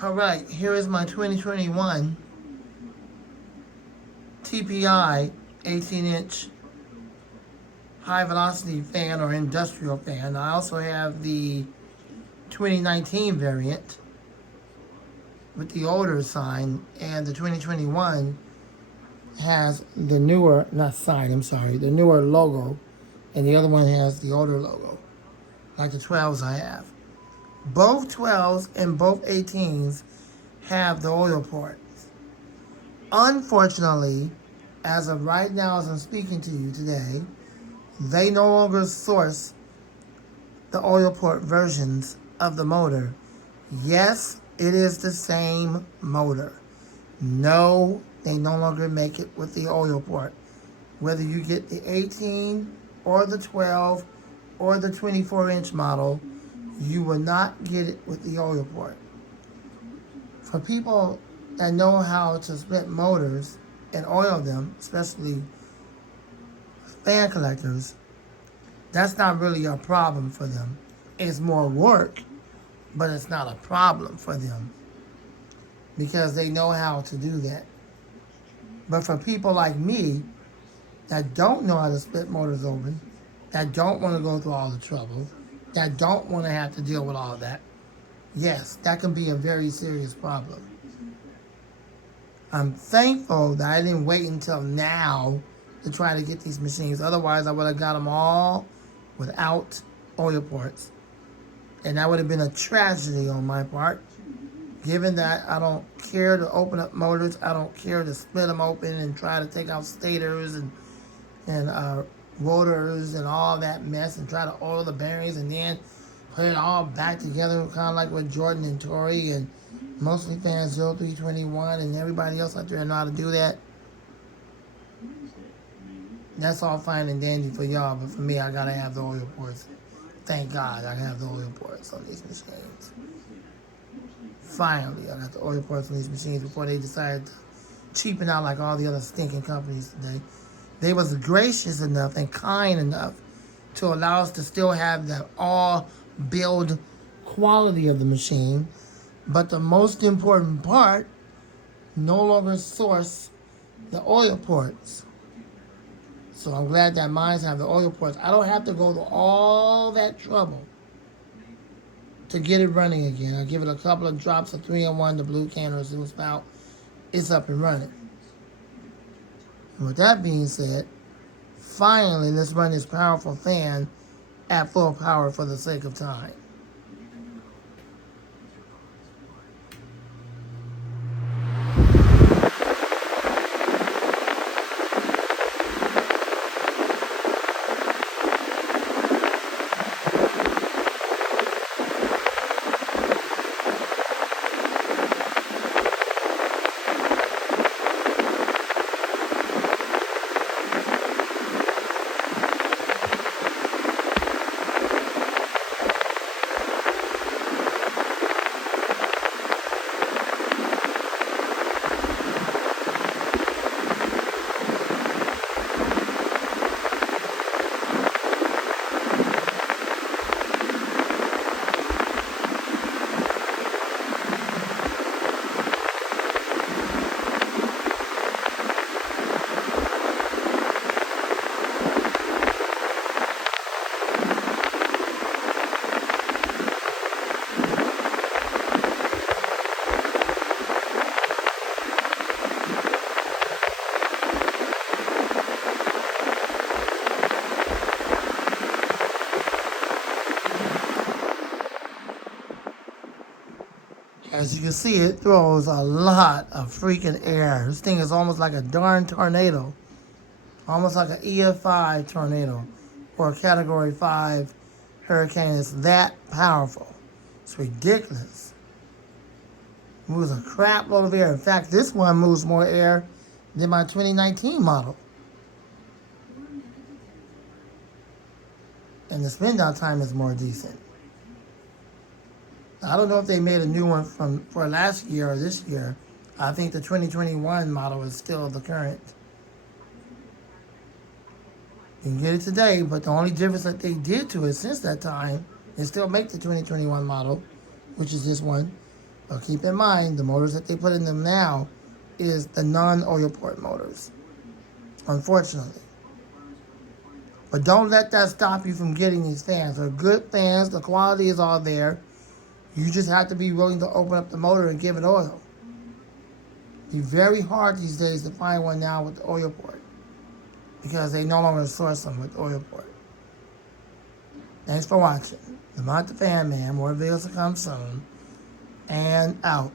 Alright, here is my 2021 TPI 18-inch high velocity fan or industrial fan. I also have the 2019 variant with the older sign, and the 2021 has the newer, not sign, I'm sorry, the newer logo, and the other one has the older logo, like the 12s I have. Both 12s and both 18s have the oil ports. Unfortunately, as of right now, as I'm speaking to you today, they no longer source the oil port versions of the motor. Yes, it is the same motor. No, they no longer make it with the oil port. Whether you get the 18 or the 12 or the 24-inch model, you will not get it with the oil port. For people that know how to split motors and oil them, especially fan collectors, that's not really a problem for them. It's more work, but it's not a problem for them because they know how to do that. But for people like me that don't know how to split motors open, that don't want to go through all the trouble, that don't want to have to deal with all of that, yes, that can be a very serious problem. I'm thankful that I didn't wait until now to try to get these machines. Otherwise, I would have got them all without oil ports. And that would have been a tragedy on my part. Given that I don't care to open up motors, I don't care to split them open and try to take out stators and rotors and all that mess and try to oil the bearings and then put it all back together, kind of like with Jordan and Tori and Mostly Fans 0321 and everybody else out there know how to do that. That's all fine and dandy for y'all, but for me, I gotta have the oil ports. Thank God I have the oil ports on these machines. Finally, I got the oil ports on these machines before they decided to cheapen out like all the other stinking companies today. They was gracious enough and kind enough to allow us to still have the all build quality of the machine, but the most important part, no longer source the oil ports. So I'm glad that mine have the oil ports. I don't have to go to all that trouble to get it running again. I give it a couple of drops of 3-in-1, the blue can or zoom spout. It's up and running. And with that being said, finally let's run this powerful fan at full power for the sake of time. As you can see, it throws a lot of freaking air. This thing is almost like a darn tornado. Almost like an EF5 tornado or a Category 5 hurricane. It's that powerful. It's ridiculous. It moves a crap load of air. In fact, this one moves more air than my 2019 model. And the spin down time is more decent. I don't know if they made a new one for last year or this year. I think the 2021 model is still the current. You can get it today, but the only difference that they did to it since that time, they still make the 2021 model, which is this one, But keep in mind, the motors that they put in them now is the non-oil port motors, unfortunately. But don't let that stop you from getting these fans. They're good fans. The quality is all there. You just have to be willing to open up the motor and give it oil. It's very hard these days to find one now with the oil port because they no longer source them with oil port. Thanks for watching. Lamont the Fan Man. More videos to come soon. And out.